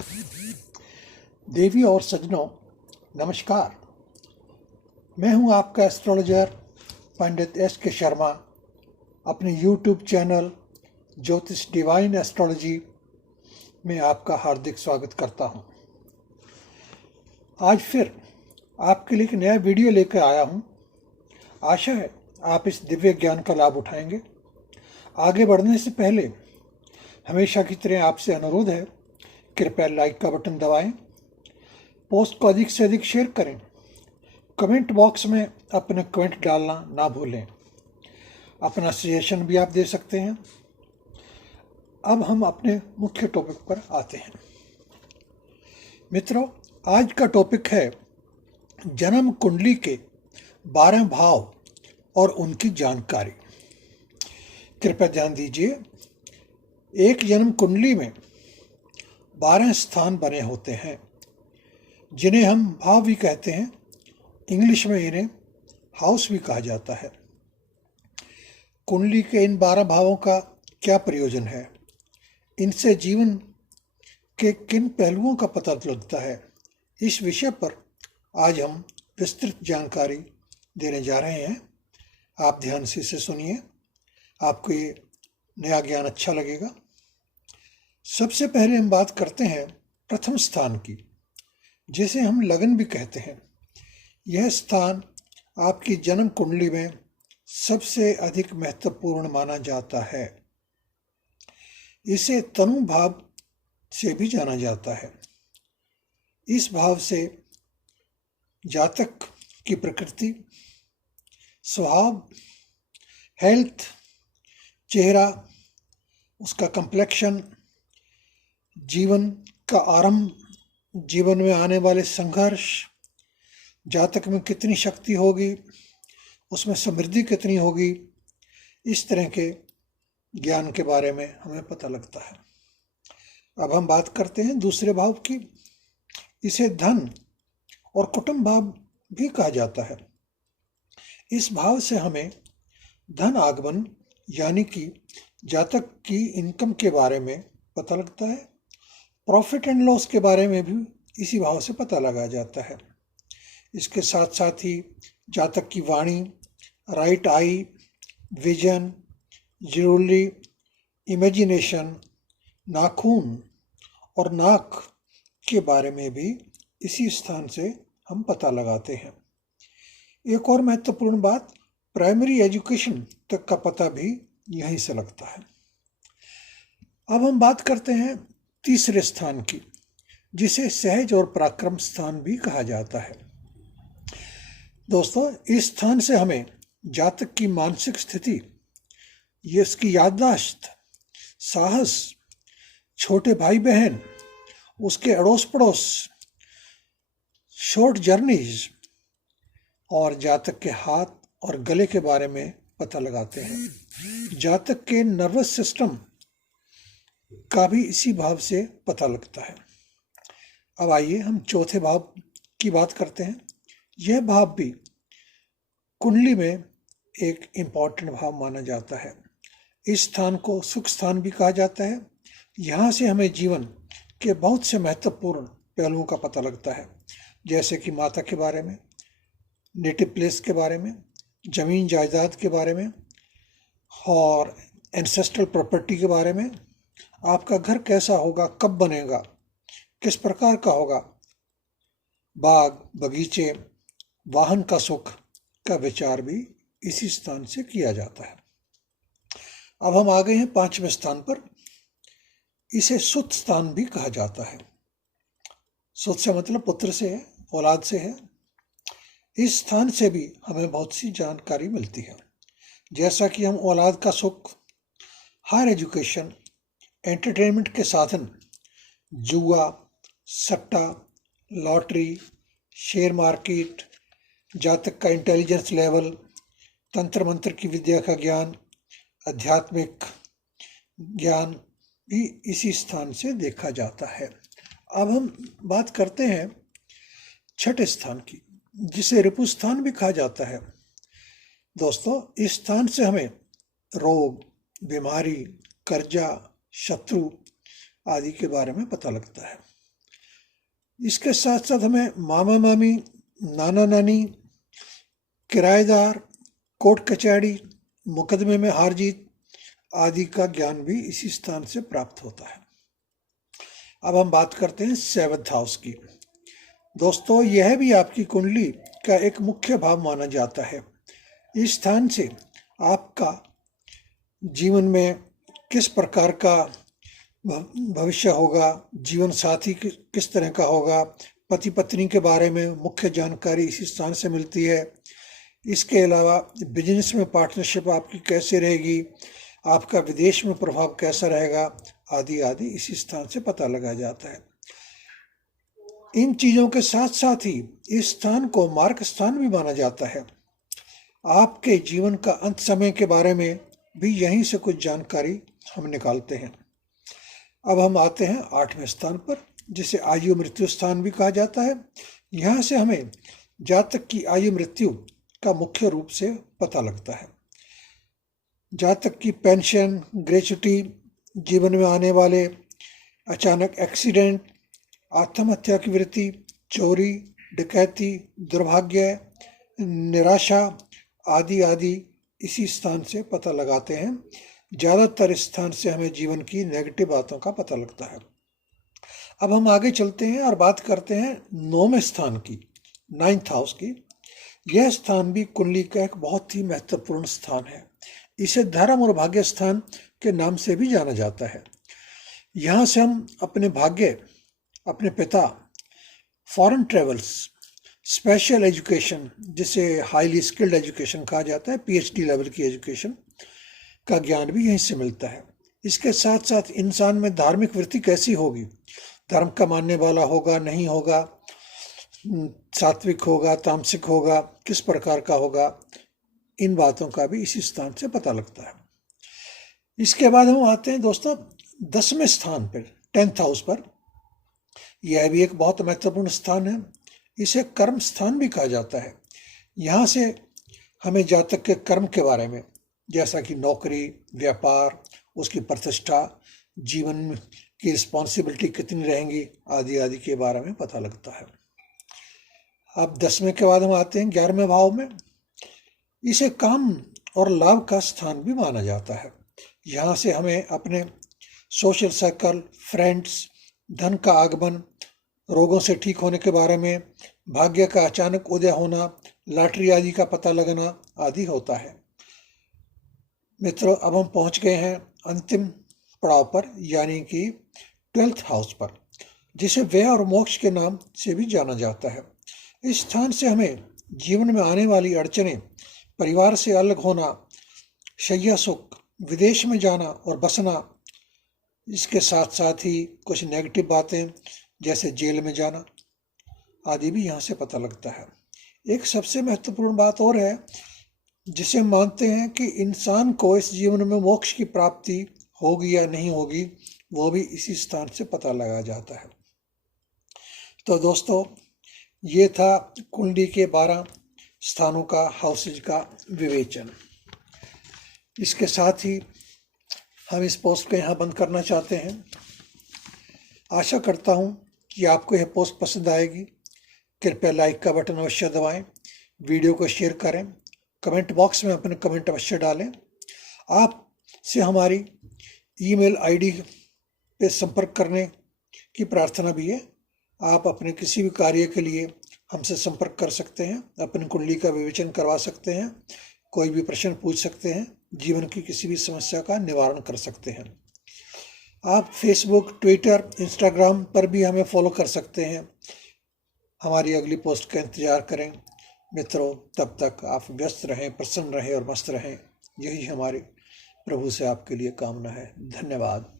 देवी और सज्जनों, नमस्कार। मैं हूं आपका एस्ट्रोलॉजर पंडित S.K. शर्मा। अपने YouTube चैनल ज्योतिष डिवाइन एस्ट्रोलॉजी में आपका हार्दिक स्वागत करता हूं। आज फिर आपके लिए एक नया वीडियो लेकर आया हूं। आशा है आप इस दिव्य ज्ञान का लाभ उठाएंगे। आगे बढ़ने से पहले हमेशा की तरह आपसे अनुरोध है, कृपया लाइक का बटन दबाएं, पोस्ट को अधिक से अधिक शेयर करें, कमेंट बॉक्स में अपने कमेंट डालना ना भूलें। अपना सजेशन भी आप दे सकते हैं। अब हम अपने मुख्य टॉपिक पर आते हैं। मित्रों, आज का टॉपिक है जन्म कुंडली के 12 भाव और उनकी जानकारी। कृपया ध्यान दीजिए, एक जन्म कुंडली में 12 स्थान बने होते हैं, जिन्हें हम भाव भी कहते हैं। इंग्लिश में इन्हें हाउस भी कहा जाता है। कुंडली के इन 12 भावों का क्या प्रयोजन है, इनसे जीवन के किन पहलुओं का पता लगता है, इस विषय पर आज हम विस्तृत जानकारी देने जा रहे हैं। आप ध्यान से इसे सुनिए, आपको ये नया ज्ञान अच्छा लगेगा। सबसे पहले हम बात करते हैं प्रथम स्थान की, जिसे हम लगन भी कहते हैं। यह स्थान आपकी जन्म कुंडली में सबसे अधिक महत्वपूर्ण माना जाता है। इसे तनु भाव से भी जाना जाता है। इस भाव से जातक की प्रकृति, स्वभाव, हेल्थ, चेहरा, उसका कंप्लेक्शन, जीवन का आरंभ, जीवन में आने वाले संघर्ष, जातक में कितनी शक्ति होगी, उसमें समृद्धि कितनी होगी, इस तरह के ज्ञान के बारे में हमें पता लगता है। अब हम बात करते हैं दूसरे भाव की। इसे धन और कुटुंब भाव भी कहा जाता है। इस भाव से हमें धन आगमन यानी कि जातक की इनकम के बारे में पता लगता है। प्रॉफिट एंड लॉस के बारे में भी इसी भाव से पता लगाया जाता है। इसके साथ साथ ही जातक की वाणी, right eye, vision, jewellery, imagination, नाखून और नाक के बारे में भी इसी स्थान से हम पता लगाते हैं। एक और महत्वपूर्ण बात, प्राइमरी एजुकेशन तक का पता भी यहीं से लगता है। अब हम बात करते हैं तीसरे स्थान की, जिसे सहज और पराक्रम स्थान भी कहा जाता है। दोस्तों, इस स्थान से हमें जातक की मानसिक स्थिति, ये इसकी याददाश्त, साहस, छोटे भाई बहन, उसके अड़ोस पड़ोस, शॉर्ट जर्नीज और जातक के हाथ और गले के बारे में पता लगाते हैं। जातक के नर्वस सिस्टम का भी इसी भाव से पता लगता है। अब आइए हम चौथे भाव की बात करते हैं। यह भाव भी कुंडली में एक इम्पॉर्टेंट भाव माना जाता है। इस स्थान को सुख स्थान भी कहा जाता है। यहाँ से हमें जीवन के बहुत से महत्वपूर्ण पहलुओं का पता लगता है, जैसे कि माता के बारे में, नेटिव प्लेस के बारे में, जमीन जायदाद के बारे में और एंसेस्ट्रल प्रॉपर्टी के बारे में। आपका घर कैसा होगा, कब बनेगा, किस प्रकार का होगा, बाग बगीचे, वाहन का सुख का विचार भी इसी स्थान से किया जाता है। अब हम आ गए हैं 5वें स्थान पर। इसे सुत स्थान भी कहा जाता है। सुत से मतलब पुत्र से है, औलाद से है। इस स्थान से भी हमें बहुत सी जानकारी मिलती है, जैसा कि हम औलाद का सुख, हायर एजुकेशन, एंटरटेनमेंट के साधन, जुआ, सट्टा, लॉटरी, शेयर मार्केट, जातक का इंटेलिजेंस लेवल, तंत्र मंत्र की विद्या का ज्ञान, आध्यात्मिक ज्ञान भी इसी स्थान से देखा जाता है। अब हम बात करते हैं छठे स्थान की, जिसे रिपु स्थान भी कहा जाता है। दोस्तों, इस स्थान से हमें रोग, बीमारी, कर्जा, शत्रु आदि के बारे में पता लगता है। इसके साथ साथ हमें मामा मामी, नाना नानी, किराएदार, कोर्ट कचहरी, मुकदमे में हार जीत आदि का ज्ञान भी इसी स्थान से प्राप्त होता है। अब हम बात करते हैं 7th हाउस की। दोस्तों, यह भी आपकी कुंडली का एक मुख्य भाव माना जाता है। इस स्थान से आपका जीवन में किस प्रकार का भविष्य होगा, जीवन साथी किस तरह का होगा, पति पत्नी के बारे में मुख्य जानकारी इसी स्थान से मिलती है। इसके अलावा बिजनेस में पार्टनरशिप आपकी कैसे रहेगी, आपका विदेश में प्रभाव कैसा रहेगा, आदि आदि इसी स्थान से पता लगाया जाता है। इन चीज़ों के साथ साथ ही इस स्थान को मार्ग स्थान भी माना जाता है। आपके जीवन का अंत समय के बारे में भी यहीं से कुछ जानकारी हम निकालते हैं। अब हम आते हैं 8वें स्थान पर, जिसे आयु मृत्यु स्थान भी कहा जाता है। यहाँ से हमें जातक की आयु मृत्यु का मुख्य रूप से पता लगता है। जातक की पेंशन, ग्रेच्युटी, जीवन में आने वाले अचानक एक्सीडेंट, आत्महत्या की वृत्ति, चोरी, डकैती, दुर्भाग्य, निराशा आदि आदि इसी स्थान से पता लगाते हैं। ज़्यादातर इस स्थान से हमें जीवन की नेगेटिव बातों का पता लगता है। अब हम आगे चलते हैं और बात करते हैं 9वें स्थान की, 9th हाउस की। यह स्थान भी कुंडली का एक बहुत ही महत्वपूर्ण स्थान है। इसे धर्म और भाग्य स्थान के नाम से भी जाना जाता है। यहाँ से हम अपने भाग्य, अपने पिता, फॉरेन ट्रेवल्स, स्पेशल एजुकेशन, जिसे हाईली स्किल्ड एजुकेशन कहा जाता है, PhD लेवल की एजुकेशन का ज्ञान भी यहीं से मिलता है। इसके साथ साथ इंसान में धार्मिक वृत्ति कैसी होगी, धर्म का मानने वाला होगा, नहीं होगा, सात्विक होगा, तामसिक होगा, किस प्रकार का होगा, इन बातों का भी इसी स्थान से पता लगता है। इसके बाद हम आते हैं दोस्तों 10वें स्थान पर, 10th हाउस पर। यह भी एक बहुत महत्वपूर्ण स्थान है। इसे कर्म स्थान भी कहा जाता है। यहाँ से हमें जातक के कर्म के बारे में, जैसा कि नौकरी, व्यापार, उसकी प्रतिष्ठा, जीवन की रिस्पॉन्सिबिलिटी कितनी रहेंगी, आदि आदि के बारे में पता लगता है। अब 10वें के बाद हम आते हैं 11वें भाव में। इसे काम और लाभ का स्थान भी माना जाता है। यहाँ से हमें अपने सोशल सर्कल, फ्रेंड्स, धन का आगमन, रोगों से ठीक होने के बारे में, भाग्य का अचानक उदय होना, लॉटरी आदि का पता लगना आदि होता है। मित्रों, अब हम पहुँच गए हैं अंतिम पड़ाव पर, यानी कि 12th हाउस पर, जिसे व्यय और मोक्ष के नाम से भी जाना जाता है। इस स्थान से हमें जीवन में आने वाली अड़चनें, परिवार से अलग होना, शैया सुख, विदेश में जाना और बसना, इसके साथ साथ ही कुछ नेगेटिव बातें जैसे जेल में जाना आदि भी यहाँ से पता लगता है। एक सबसे महत्वपूर्ण बात और है, जिसे हम मानते हैं कि इंसान को इस जीवन में मोक्ष की प्राप्ति होगी या नहीं होगी, वो भी इसी स्थान से पता लगाया जाता है। तो दोस्तों, ये था कुंडली के 12 स्थानों का, हाउसेज का विवेचन। इसके साथ ही हम इस पोस्ट को यहाँ बंद करना चाहते हैं। आशा करता हूँ कि आपको यह पोस्ट पसंद आएगी। कृपया लाइक का बटन अवश्य दबाएं, वीडियो को शेयर करें, कमेंट बॉक्स में अपने कमेंट अवश्य डालें। आपसे हमारी ईमेल आईडी पे संपर्क करने की प्रार्थना भी है। आप अपने किसी भी कार्य के लिए हमसे संपर्क कर सकते हैं, अपनी कुंडली का विवेचन करवा सकते हैं, कोई भी प्रश्न पूछ सकते हैं, जीवन की किसी भी समस्या का निवारण कर सकते हैं। आप फेसबुक, ट्विटर, इंस्टाग्राम पर भी हमें फॉलो कर सकते हैं। हमारी अगली पोस्ट का इंतज़ार करें। मित्रों, तब तक आप व्यस्त रहें, प्रसन्न रहें और मस्त रहें। यही हमारी प्रभु से आपके लिए कामना है। धन्यवाद।